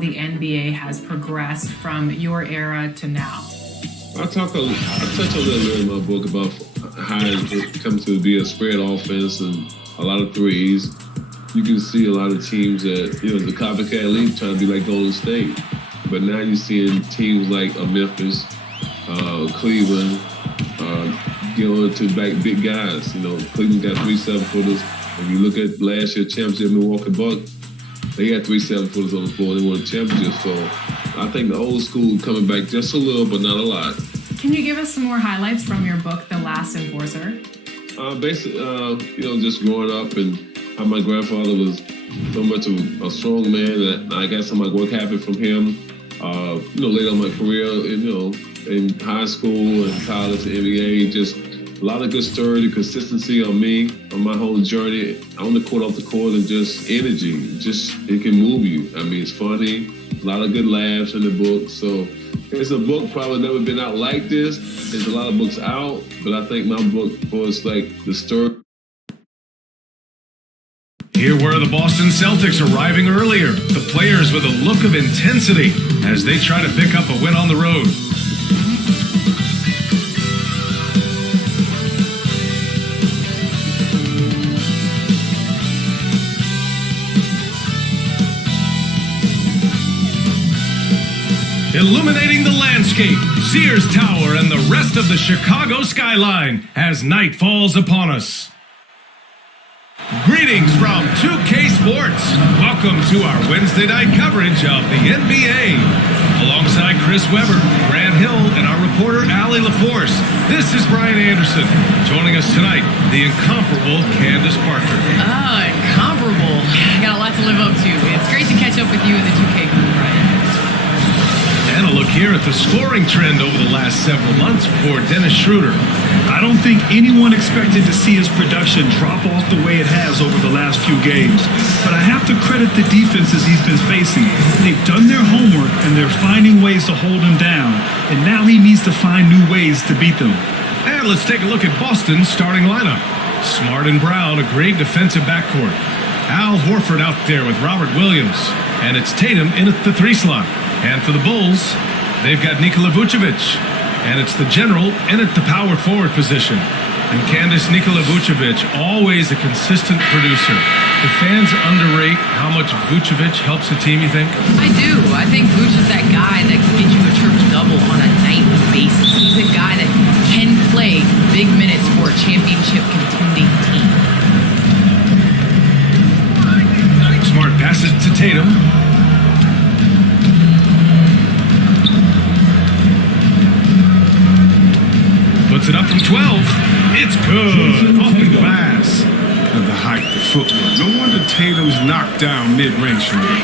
the NBA has progressed from your era to now? I touch a little bit in my book about how it comes to be a spread offense and a lot of threes. You can see a lot of teams that, the copycat league trying to be like Golden State. But now you're seeing teams like Memphis, Cleveland, going to back big guys. Cleveland got 3 7-footers. If you look at last year's championship, Milwaukee Bucks, they had 3 7-footers on the floor. They won the championship. So I think the old school coming back just a little, but not a lot. Can you give us some more highlights from your book, The Last Enforcer? Basically, just growing up and how my grandfather was so much of a strong man that I got some of my work happened from him. Later in my career, in high school and college and NBA, just a lot of good story, the consistency on me, on my whole journey, on the court, off the court, and just energy. It can move you. I mean, it's funny, a lot of good laughs in the book. So it's a book probably never been out like this. There's a lot of books out, but I think my book was like the story. Here were the Boston Celtics arriving earlier, the players with a look of intensity as they try to pick up a win on the road. Illuminating the landscape, Sears Tower and the rest of the Chicago skyline as night falls upon us. Greetings from 2K Sports. Welcome to our Wednesday night coverage of the NBA. Alongside Chris Webber, Grant Hill, and our reporter Allie LaForce, this is Brian Anderson. Joining us tonight, the incomparable Candace Parker. Incomparable. I got a lot to live up to. It's great to catch up with you in the 2K crew, Brian. And a look here at the scoring trend over the last several months for Dennis Schroeder. I don't think anyone expected to see his production drop off the way it has over the last few games. But I have to credit the defenses he's been facing. They've done their homework and they're finding ways to hold him down. And now he needs to find new ways to beat them. And let's take a look at Boston's starting lineup. Smart and Brown, a great defensive backcourt. Al Horford out there with Robert Williams. And it's Tatum in at the 3 slot. And for the Bulls, they've got Nikola Vucevic. And it's the general in at the power forward position. And Candace, Nikola Vucevic, always a consistent producer. Do fans underrate how much Vucevic helps a team, you think? I do. I think Vuce is that guy that can get you a triple-double on a nightly basis. He's a guy that can play big minutes for a championship contending team. Smart passes to Tatum. Puts it up from 12. It's good. Off the glass. Of the height, the footwork. No wonder Tatum's knocked down mid-range from me.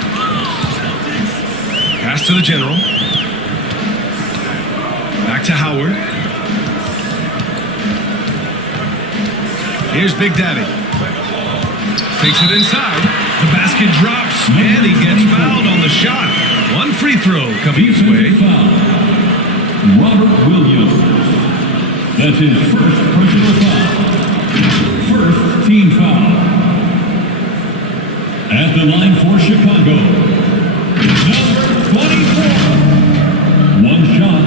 Pass to the general. Back to Howard. Here's Big Daddy. Takes it inside. The basket drops, and he gets fouled on the shot. One free throw coming his way. Robert Williams. That's his first personal foul. First team foul. At the line for Chicago, number 24. One shot.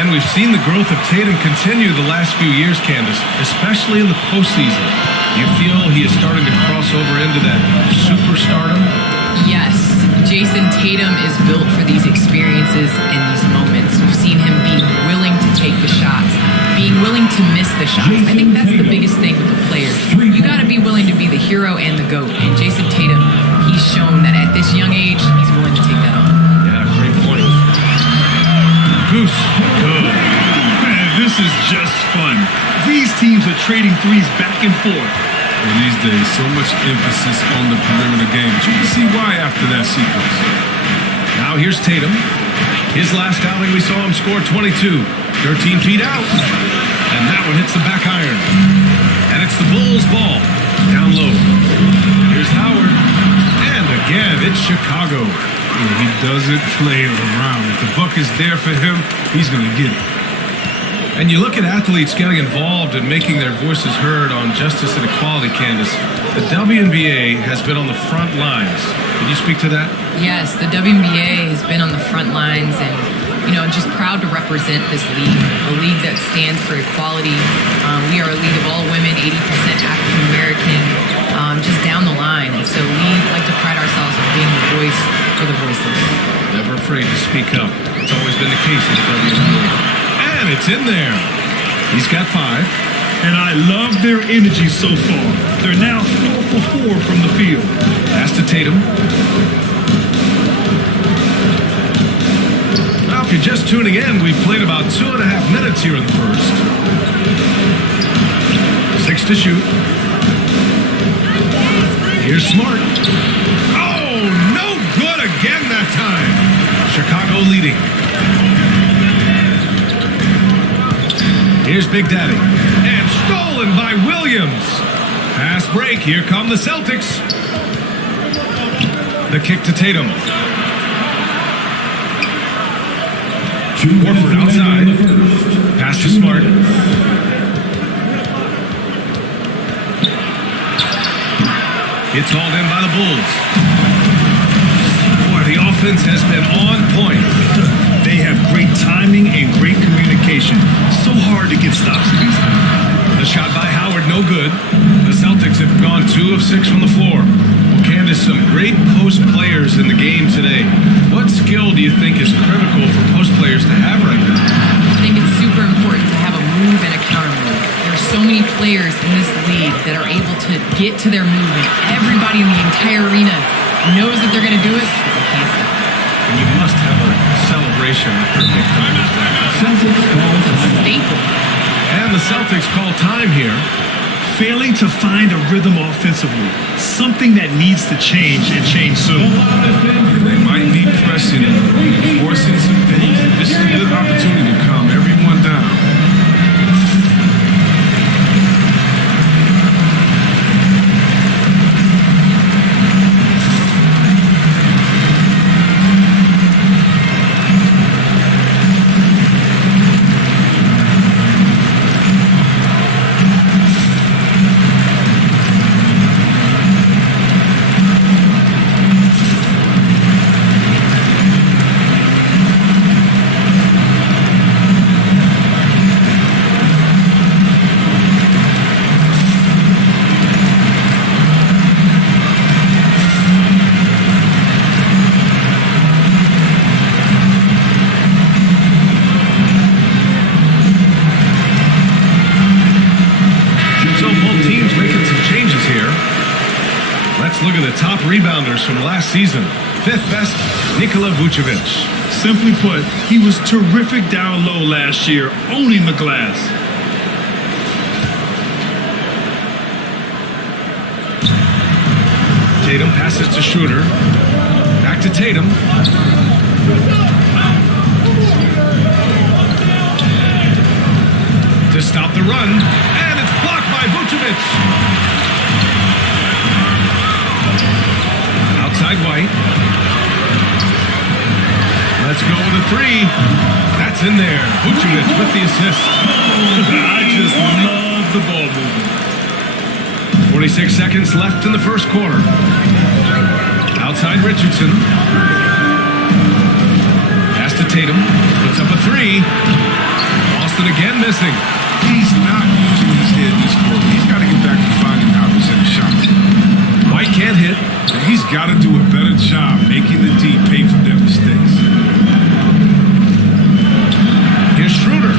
And we've seen the growth of Tatum continue the last few years, Candace, especially in the postseason. You feel he is starting to cross over into that superstardom? Yes, Jason Tatum is built for these experiences and these moments. We've seen him being willing to take the shots, being willing to miss the shots. I think that's the biggest thing with the players. You got to be willing to be the hero and the GOAT. And Jason Tatum, he's shown that at this young age, he's willing to take that on. Yeah, great point. Goose. Good. Man, this is just fun. These teams are trading threes back and forth. And these days, so much emphasis on the perimeter game. But you can see why after that sequence. Now here's Tatum. His last outing, we saw him score 22. 13 feet out. And that one hits the back iron. And it's the Bulls' ball. Down low. Here's Howard. And again, it's Chicago. He doesn't play around. If the buck is there for him, he's going to get it. And you look at athletes getting involved and making their voices heard on justice and equality, Candace. The WNBA has been on the front lines. Can you speak to that? Yes, the WNBA has been on the front lines and, just proud to represent this league, a league that stands for equality. We are a league of all women, 80% African American, just down the line. And so we like to pride ourselves on being the voice for the voiceless. Never afraid to speak up. It's always been the case in the WNBA. And it's in there. He's got 5. And I love their energy so far. They're now 4 for 4 from the field. Pass to Tatum. Now, if you're just tuning in, we've played about 2.5 minutes here in the first. 6 to shoot. Here's Smart. Oh, no good again that time. Chicago leading. Here's Big Daddy. And stolen by Williams. Pass break. Here come the Celtics. The kick to Tatum. Horford outside. Pass to Smart. It's hauled in by the Bulls. Boy, the offense has been on point. They have great timing and great communication. So hard to get stops against them. The shot by Howard, no good. The Celtics have gone 2 of 6 from the floor. Well, Candace, some great post players in the game today. What skill do you think is critical for post players to have right now? I think it's super important to have a move and a counter move. There are so many players in this league that are able to get to their movement. Everybody in the entire arena knows that they're going to do it, but they can't stop. And you must have a celebration after a big time. Celtics call It's a time. staple. And the Celtics call time here. Failing to find a rhythm offensively. Something that needs to change and change soon. They might be pressing and forcing some things. This is a good opportunity to calm everyone down. Look at the top rebounders from last season. 5th best, Nikola Vucevic. Simply put, he was terrific down low last year, owning the glass. Tatum passes to Schroeder. Back to Tatum. To stop the run. And it's blocked by Vucevic. Outside White. Let's go with a 3. That's in there. Vucevic with the assist. I just love the ball movement. 46 seconds left in the first quarter. Outside Richardson. Pass to Tatum. Puts up a 3. Boston again missing. He's not using his head this quarter. He's got to get back to finding how to set a shot. White can't hit. He's got to do a better job making the D pay for their mistakes. Here's Schroeder.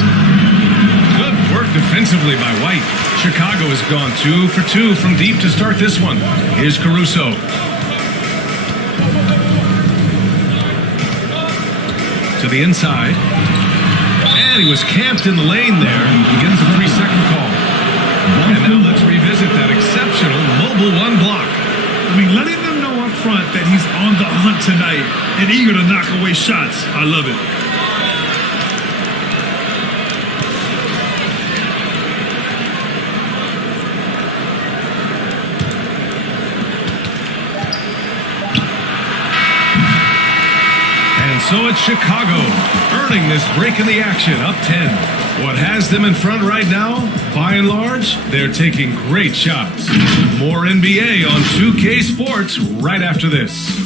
Good work defensively by White. Chicago has gone 2 for 2 from deep to start this one. Here's Caruso. To the inside. And he was camped in the lane there. He gets a 3-second call. And now let's revisit that exceptional mobile 1 block. I mean, letting them know up front that he's on the hunt tonight and eager to knock away shots. I love it. So it's Chicago earning this break in the action, up 10. What has them in front right now? By and large, they're taking great shots. More NBA on 2K Sports right after this.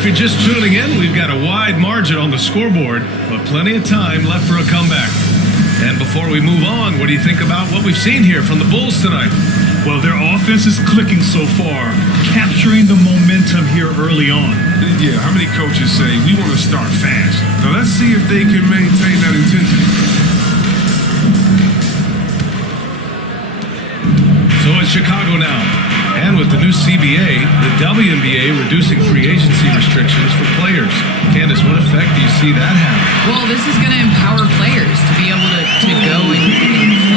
If you're just tuning in, we've got a wide margin on the scoreboard, but plenty of time left for a comeback. And before we move on, what do you think about what we've seen here from the Bulls tonight? Well, their offense is clicking so far, capturing the momentum here early on. Yeah, how many coaches say, we want to start fast? Now let's see if they can maintain that intensity. So it's Chicago now. And with the new CBA, the WNBA reducing free agency restrictions for players. Candace, what effect do you see that have? Well, this is going to empower players to be able to go and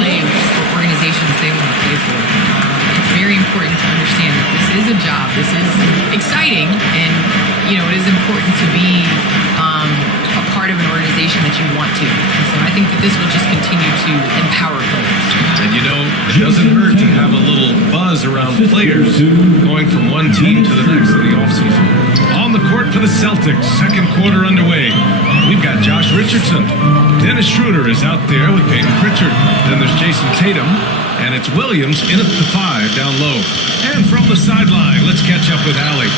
play for organizations they want to play for. It's very important to understand that this is a job. This is exciting, and it is important to be a part of an organization that you want to. And so I think that this will just continue to empower players. And it doesn't hurt to have a little buzz around players going from one team to the next in the offseason. On the court for the Celtics, second quarter underway. We've got Josh Richardson. Dennis Schroeder is out there with Peyton Pritchard. Then there's Jason Tatum. And it's Williams in at the 5 down low. And from the sideline, let's catch up with Allie.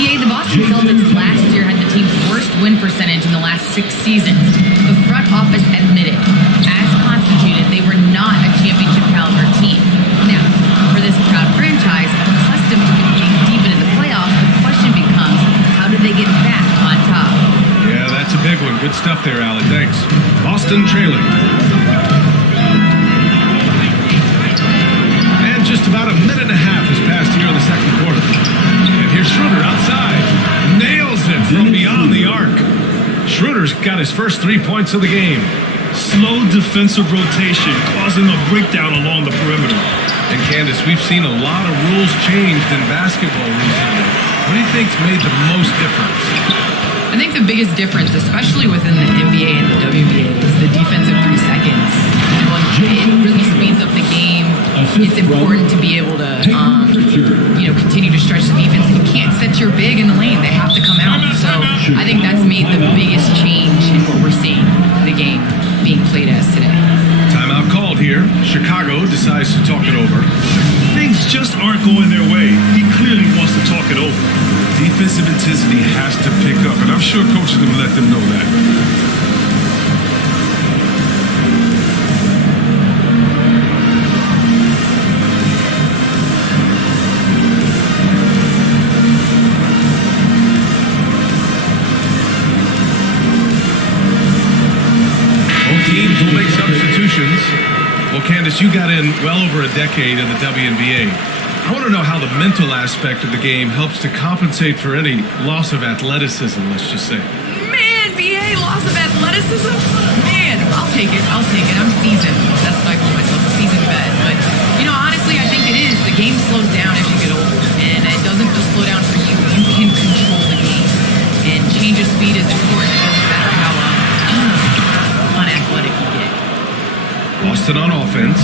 The Boston Celtics last year had the team's worst win percentage in the last 6 seasons. The front office admitted, as constituted, they were not a championship caliber team. Now, for this proud franchise, accustomed to competing deep into the playoffs, the question becomes, how do they get back on top? Yeah, that's a big one. Good stuff there, Allie. Thanks. Boston trailing. And just about a minute and a half has passed here in the second quarter. Here's Schroeder outside. Nails it from beyond the arc. Schroeder's got his first 3 points of the game. Slow defensive rotation, causing a breakdown along the perimeter. And Candace, we've seen a lot of rules changed in basketball recently. What do you think's made the most difference? I think the biggest difference, especially within the NBA and the WNBA, is the defensive 3 seconds. It really speeds up the game. It's important to be able to, continue to stretch the defense. And you can't set your big in the lane. They have to come out. So I think that's made the biggest change in what we're seeing the game being played as today. Timeout called here. Chicago decides to talk it over. Things just aren't going their way. He clearly wants to talk it over. Defensive intensity has to pick up, and I'm sure coaches will let them know that. Teams will make substitutions. Well, Candace, you got in well over a decade in the WNBA. I want to know how the mental aspect of the game helps to compensate for any loss of athleticism, let's just say. Man, BA, loss of athleticism? Man, I'll take it. I'm seasoned. That's what I call myself, a seasoned vet. But, honestly, I think it is. The game slows down as you get older. And it doesn't just slow down for you. You can control the game. And change of speed is important. It doesn't matter how unathletic you get. Boston on offense.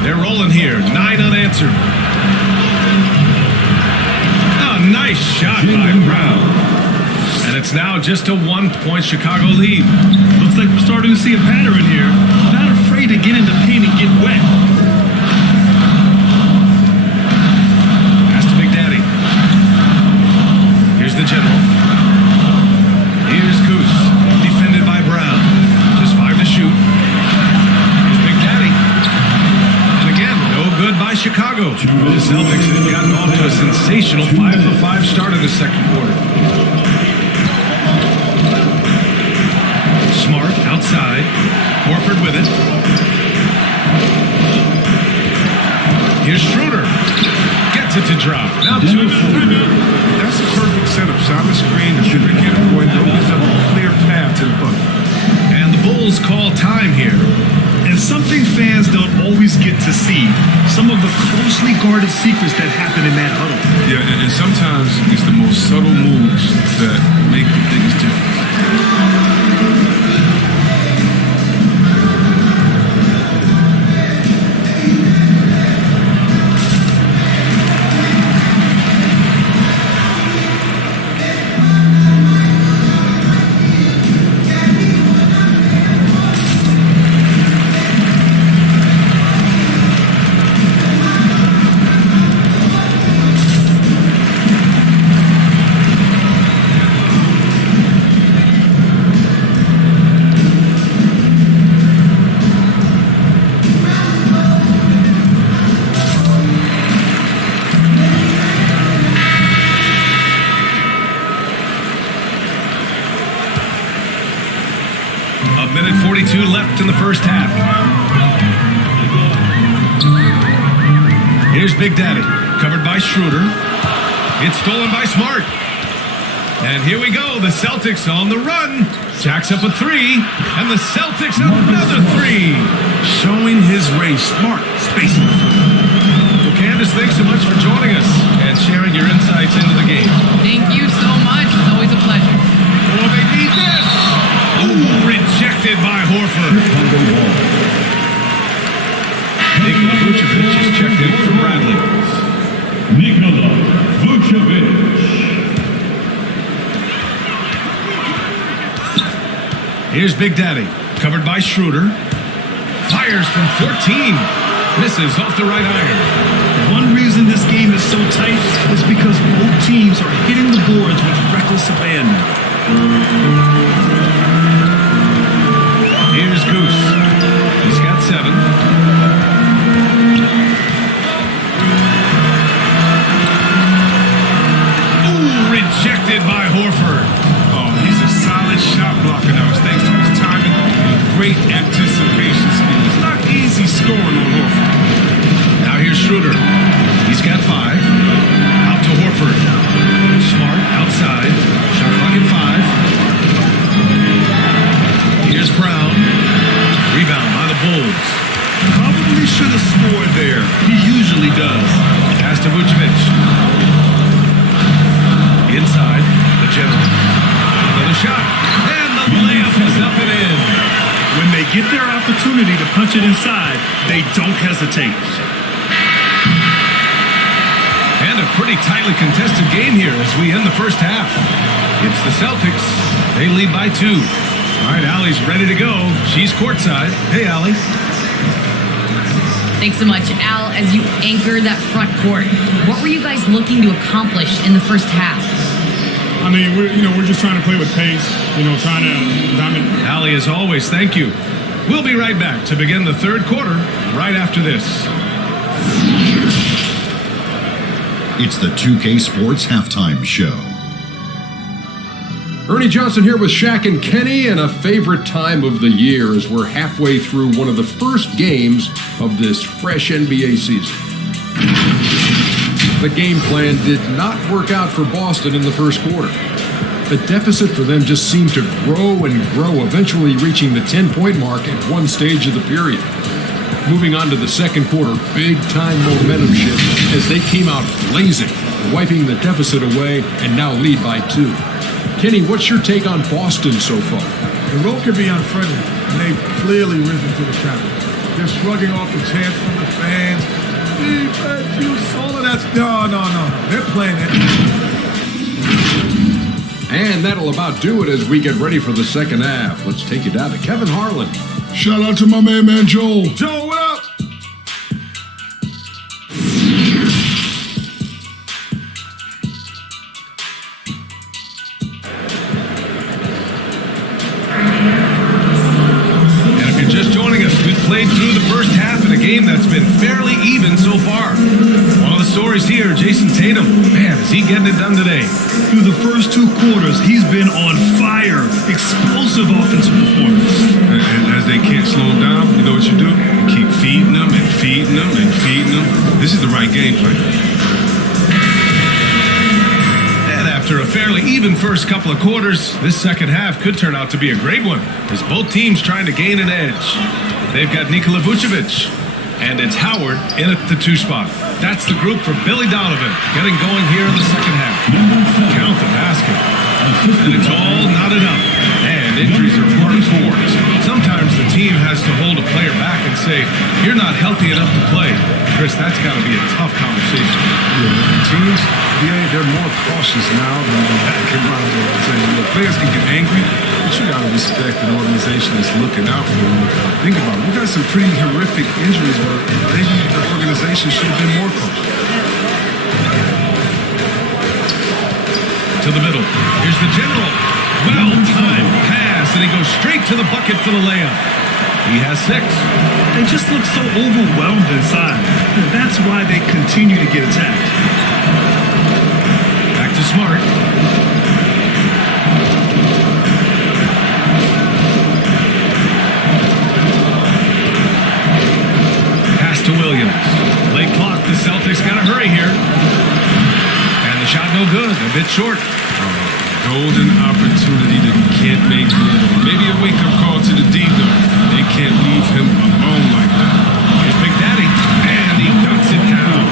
They're rolling here. 9 unanswered. Oh, nice shot by Brown. And it's now just a 1-point Chicago lead. Looks like we're starting to see a pattern here. Not afraid to get in the paint and get wet. Pass to Big Daddy. Here's the general. Here's Goose. Defended by Brown. Just 5 to shoot. Here's Big Daddy. And again, no good by Chicago. The Celtics have gotten off to a sensational 5-for-5 start in the second quarter. Smart outside. Horford with it. Here's Schroeder. Gets it to drop. Now 2 of 4. That's a perfect setup. Solid screen. The shooter can't avoid. Opens up a clear path to the bucket. And the Bulls call time here. And something fans don't always get to see, some of the closely guarded secrets that happen in that huddle. Yeah, and sometimes it's the most subtle moves that make the biggest difference. Minute 42 left in the first half. Here's Big Daddy, covered by Schroeder. It's stolen by Smart. And here we go, the Celtics on the run. Jacks up a three, and the Celtics another three. Showing his race, Smart, spacing. Well, Candace, thanks so much for joining us and sharing your insights into the game. Thank you so much. It's always a pleasure. Oh, they need this. Ooh, rejected by Horford. Nikola Vucevic is checked in for Bradley. Nikola Vucevic. Here's Big Daddy, covered by Schroeder. Fires from 14. Misses off the right iron. One reason this game is so tight is because both teams are hitting the boards with reckless abandon. Here's Goose. He's got 7. Ooh, rejected by Horford. Oh, he's a solid shot blocker now. It's thanks to his timing and great anticipation skills. It's not easy scoring on Horford. Now here's Schroeder. He's got 5. Out to Horford. Smart outside. Shot clock at 5. Here's Brown. Rebound by the Bulls. Probably should have scored there. He usually does. Pass to Vucevic. Inside, the General. Another shot. And the layup is up and in. When they get their opportunity to punch it inside, they don't hesitate. And a pretty tightly contested game here as we end the first half. It's the Celtics. They lead by 2. All right, Allie's ready to go. She's courtside. Hey, Allie. Thanks so much, Al. As you anchor that front court, what were you guys looking to accomplish in the first half? I mean, we're just trying to play with pace. Trying to dominate. Allie, as always, thank you. We'll be right back to begin the third quarter right after this. It's the 2K Sports Halftime Show. Ernie Johnson here with Shaq and Kenny, and a favorite time of the year as we're halfway through one of the first games of this fresh NBA season. The game plan did not work out for Boston in the first quarter. The deficit for them just seemed to grow and grow, eventually reaching the 10-point mark at one stage of the period. Moving on to the second quarter, big-time momentum shift as they came out blazing, wiping the deficit away and now lead by 2. Kenny, what's your take on Boston so far? The road can be unfriendly, and they've clearly risen to the challenge. They're shrugging off the chants from the fans. Defense, all of that. No. They're playing it. And that'll about do it as we get ready for the second half. Let's take you down to Kevin Harlan. Shout out to my man Joel. Joel, what up? Played through the first half in a game that's been fairly even so far. One of the stories here, Jason Tatum. Man, is he getting it done today? Through the first 2 quarters, he's been on fire. Explosive offensive performance. And as they can't slow him down, you know what you do? You keep feeding them and feeding them and feeding them. This is the right game plan. And after a fairly even first couple of quarters, this second half could turn out to be a great one, as both teams trying to gain an edge. they've got Nikola Vucevic. And it's Howard in at the 2 spot. That's the group for Billy Donovan. Getting going here in the second half. Count the basket. And it's all knotted up. And injuries are part of sports. Sometimes the team has to hold a player back and say, you're not healthy enough to play. Chris, that's got to be a tough conversation. Yeah, teams, they're more cautious now than back in my day. I'll tell you, the players can get angry, but you got to respect an organization that's looking out for them. Think about it. We got some pretty horrific injuries where maybe the organization should have been more cautious. To the middle. Here's the general. Well-timed pass, and he goes straight to the bucket for the layup. He has 6. They just look so overwhelmed inside. That's why they continue to get attacked. Back to Smart. Pass to Williams. Late clock. The Celtics got to hurry here. And the shot no good. A bit short. Golden opportunity that he can't make good on. Maybe a wake-up call to the D, though. They can't leave him alone like that. Here's Big Daddy, and he dunks it down.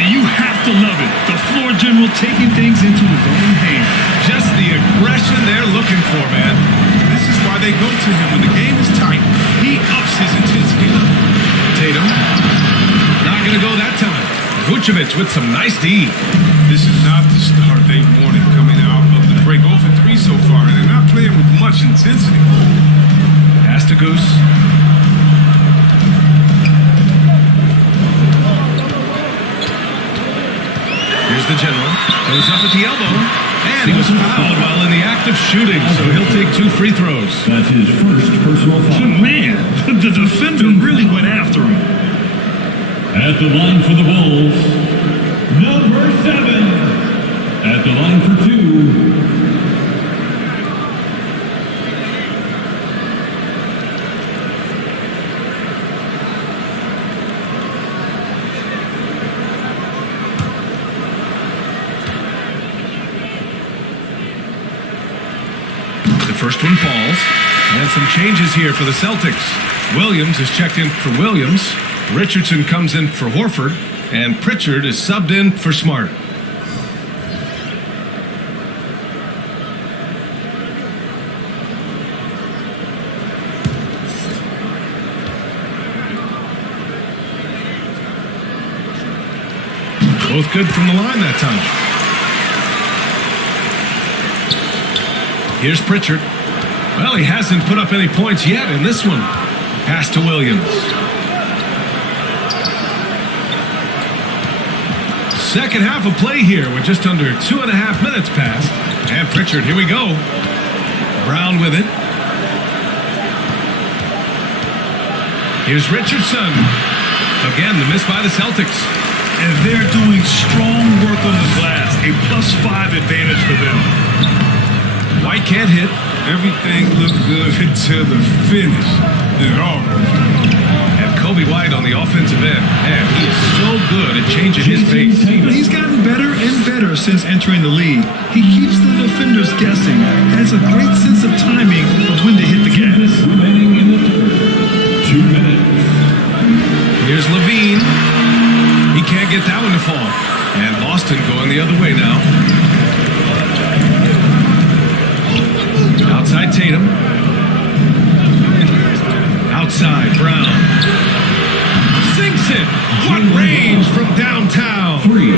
And you have to love it. The floor general taking things into his own hands. Just the aggression they're looking for, man. This is why they go to him. When the game is tight, he ups his intensity. Tatum, not going to go that time. Vucevic with some nice D. This is not the start they wanted coming out of the break. 0 for 3 so far, and they're not playing with much intensity. Pass to Goose. Here's the general. Goes up at the elbow. And he was fouled while in the act of shooting, so he'll take 2 free throws. That's his first personal foul. Man, the defender really went after him. At the line for the Bulls, number 7. At the line for 2. First one falls. And some changes here for the Celtics. Williams is checked in for Williams. Richardson comes in for Horford. And Pritchard is subbed in for Smart. Both good from the line that time. Here's Pritchard. Well, he hasn't put up any points yet in this one. Pass to Williams. Second half of play here with just under 2.5 minutes passed. And Pritchard, here we go. Brown with it. Here's Richardson. Again, the miss by the Celtics. And they're doing strong work on the glass. A +5 advantage for them. White can't hit. Everything looked good until the finish. It all And Kobe White on the offensive end. And he is so good at changing his pace. He's gotten better and better since entering the league. He keeps the defenders guessing. Has a great sense of timing of when to hit the gas. Remaining in the third. 2 minutes. Here's Levine. He can't get that one to fall. And Boston going the other way now. Outside Tatum. Outside Brown. Sinks it. What range from downtown. 3.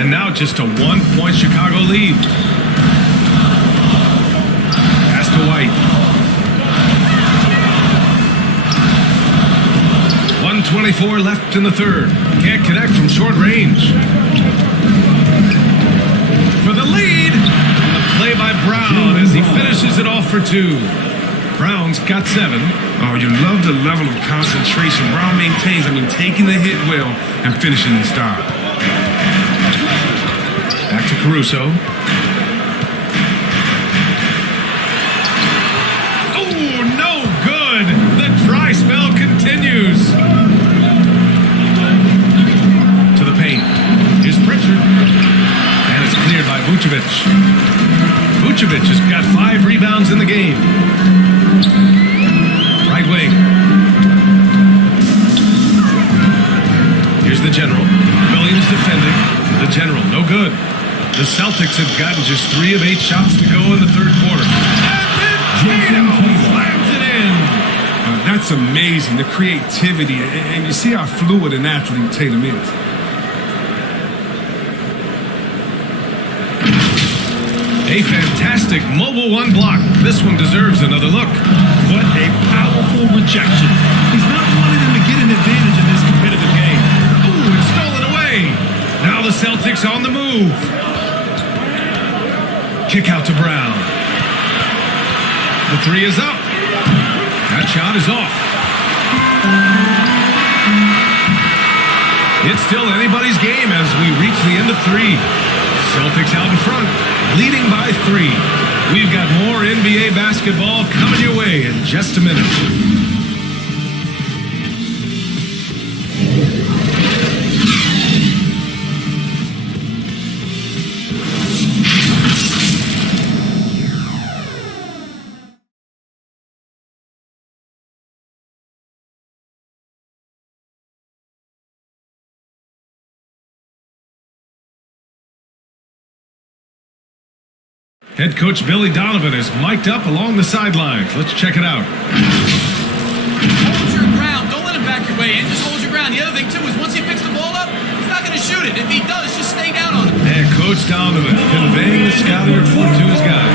And now just a 1-point Chicago lead. Pass to White. 1:24 left in the third. Can't connect from short range. For the lead. And the play by Brown as he finishes it off for 2. Brown's got 7. Oh, you love the level of concentration Brown maintains. I mean, taking the hit well and finishing in style. Back to Caruso. Oh, no good. The dry spell continues. To the paint. Here's Pritchard. And it's cleared by Vucevic. Vucevic has got 5 rebounds in the game. Right wing. Here's the General. Williams defending. The General, no good. The Celtics have gotten just 3 of 8 shots to go in the third quarter. And Tatum slams it in. That's amazing, the creativity, and you see how fluid an athlete Tatum is. A fantastic mobile one block. This one deserves another look. What a powerful rejection. He's not wanting them to get an advantage in this competitive game. Ooh, it's stolen away. Now the Celtics on the move. Kick out to Brown. The 3 is up. That shot is off. It's still anybody's game as we reach the end of 3. Celtics out in front, leading by 3. We've got more NBA basketball coming your way in just a minute. Head coach Billy Donovan is mic'd up along the sidelines. Let's check it out. Hold your ground. Don't let him back your way in. Just hold your ground. The other thing, too, is once he picks the ball up, he's not going to shoot it. If he does, just stay down on it. And Coach Donovan conveying the scouting report to his guys.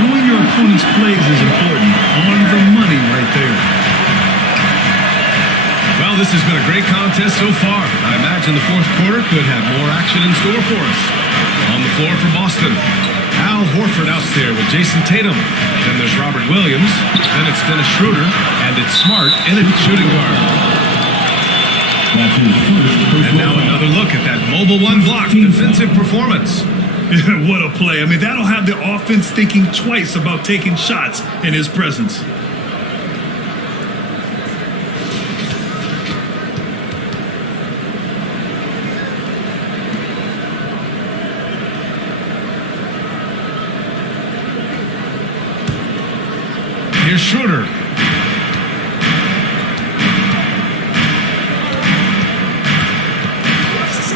Knowing your opponent's plays is important. On the money right there. Well, this has been a great contest so far. I imagine the fourth quarter could have more action in store for us. On the floor for Boston, Al Horford out there with Jason Tatum. Then there's Robert Williams. Then it's Dennis Schroeder. And it's Smart in at shooting guard. And now another look at that mobile one block defensive performance. What a play. I mean, that'll have the offense thinking twice about taking shots in his presence. Here's Schroeder.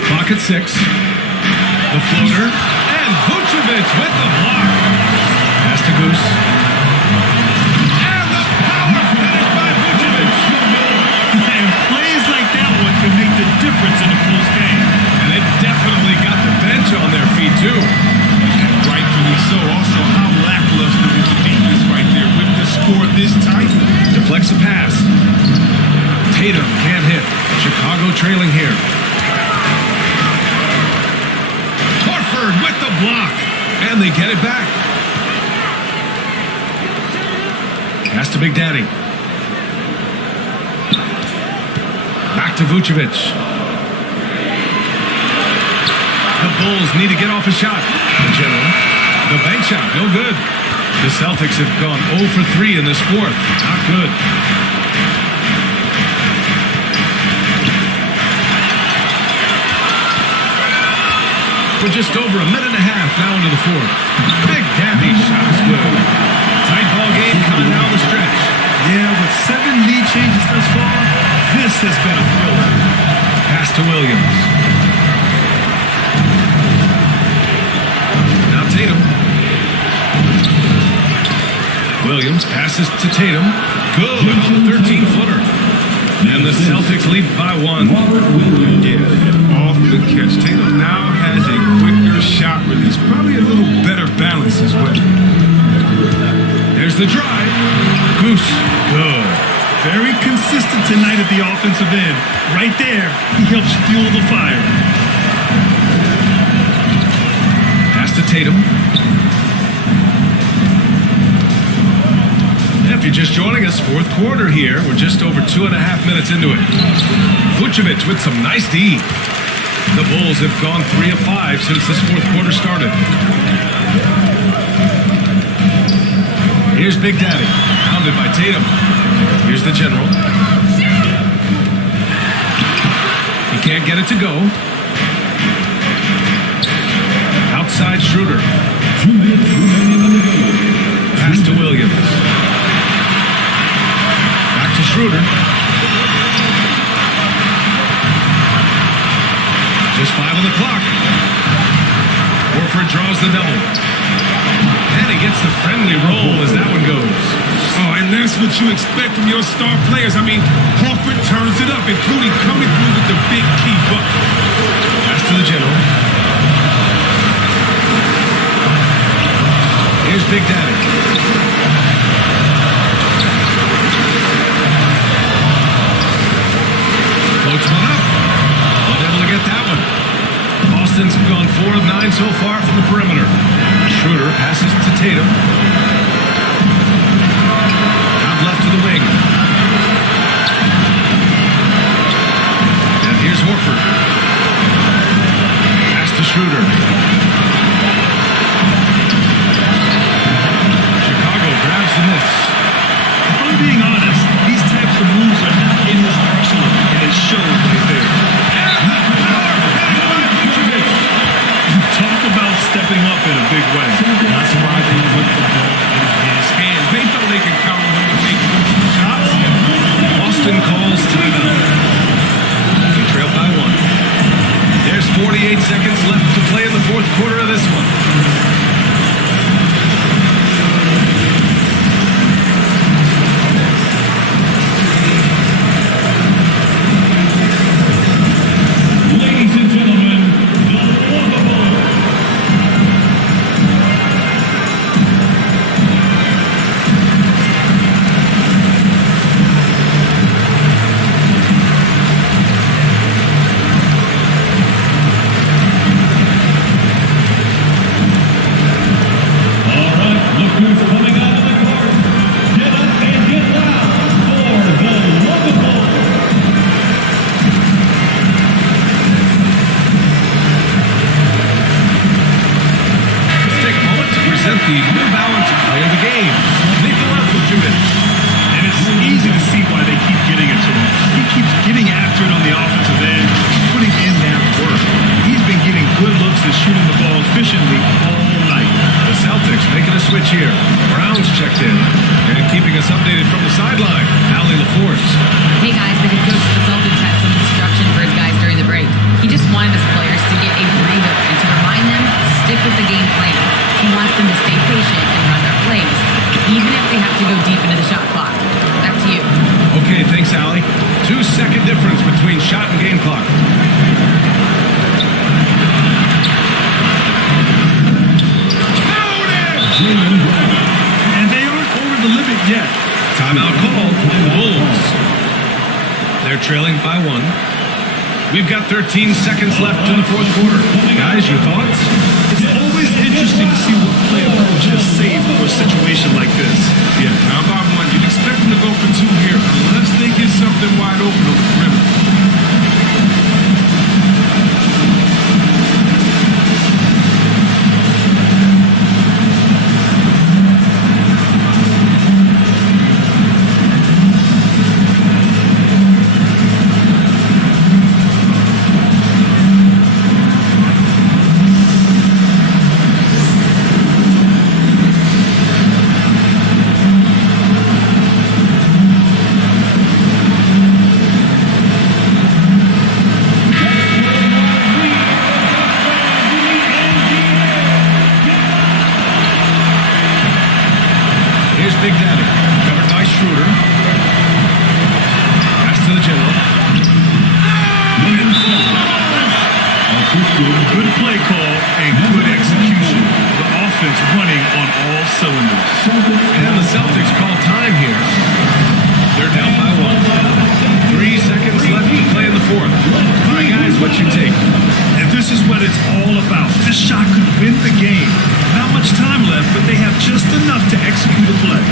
Clock at 6. The floater. And Vucevic with the block. Pass to Goose. And the power finish by Vucevic. And plays like that one can make the difference in a close game. And it definitely got the bench on their feet, too. And rightfully so. Also, how lackluster was the defense right there with the score this tight. Deflects a pass. Tatum can't hit. Chicago trailing here. Horford with the block. And they get it back. Pass to Big Daddy. Back to Vucevic. The Bulls need to get off a shot. The General. The bank shot, no good. The Celtics have gone 0 for 3 in this fourth. Not good. We're just over a minute and a half now into the fourth. Big Daddy shot is good. Tight ball game coming down the stretch. Yeah, with 7 lead changes thus far, this has been a thriller. Pass to Williams. Now Tatum. Williams passes to Tatum. Good on the 13-footer. And the Celtics lead by 1. Yeah, off the catch. Tatum now has a quicker shot release. Probably a little better balance as well. There's the drive. Goose. Good. Very consistent tonight at the offensive end. Right there, he helps fuel the fire. Pass to Tatum. If you're just joining us, fourth quarter here. We're just over 2.5 minutes into it. Vucevic with some nice D. The Bulls have gone 3 of 5 since this fourth quarter started. Here's Big Daddy, pounded by Tatum. Here's the General. He can't get it to go. Outside Schroeder. Pass to Williams. Back to Schroeder. draws the double. And he gets the friendly roll as that one goes. Oh, and that's what you expect from your star players. I mean, Horford turns it up, including coming through with the big key bucket. Pass to the general. Here's Big Daddy. Floats one up. Unable to get that one. Boston's gone 4 of 9 so far from the perimeter. Schroeder passes to Tatum. Out left to the wing. And here's Horford. Pass to Schroeder. Chicago grabs the miss. If I'm being honest, these types of moves are not in his arsenal, and it shows right there. Talk about stepping up in a big way. That's why they put the ball in his hands. They know they can count on him to make some shots. Boston calls timeout. They trail by 1. There's 48 seconds left to play in the fourth quarter of this one. Ladies and gentlemen, the Wonderful. All right, look who's coming out of the court. Get up and get loud for the Wonderful. Let's take a moment to present the New Balance play of the game. Nikola Vucevic. And it's easy to see why they keep getting it to him. He keeps getting after it on the offensive end, putting in that work. He's been getting good looks and shooting the ball efficiently all night. The Celtics making a switch here. Brown's checked in. And keeping us updated from the sideline, Allie LaForce. Hey guys, the head coach of the Celtics had some instruction for his guys during the break. He just wanted his players to get a breather and to remind them to stick with the game plan. He wants them to stay patient and run their plays, even if they have to go deep into the shot clock. Back to you. Okay, thanks, Allie. 2-second difference between shot and game clock. And they aren't over the limit yet. Timeout called by the Wolves. They're trailing by 1. We've got 13 seconds left in the fourth quarter. Guys, your thoughts? It's always interesting to see what play a coach has saved for a situation like this. Yeah, now about 1, you'd expect them to go for 2 here unless they get something wide open on the perimeter. Big Daddy, covered by Schroeder. Pass to the general. Good play call and good execution. The offense running on all cylinders. And the Celtics call time here. They're down by 1. 3 seconds left to play in the fourth. All right, guys, what's your take? And this is what it's all about. This shot could win the game. Not much time left, but they have just enough to execute a play.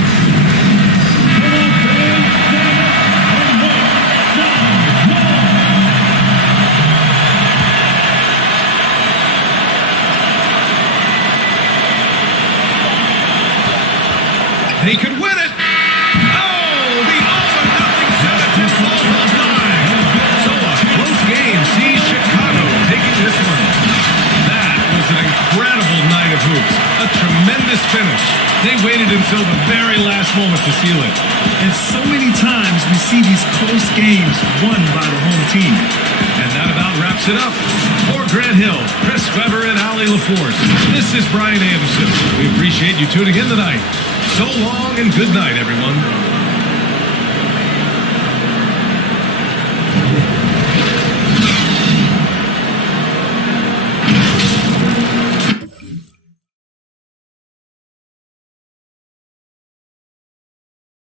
They could win it. Oh, the all-or-nothing Celtics falls line. So a close game sees Chicago taking this one. That was an incredible night of hoops. A tremendous finish. They waited until the very last moment to seal it. And so many times we see these close games won by the home team. And that about wraps it up. For Grant Hill, Chris Webber, and Ali LaForce, this is Brian Anderson. We appreciate you tuning in tonight. So long and good night, everyone.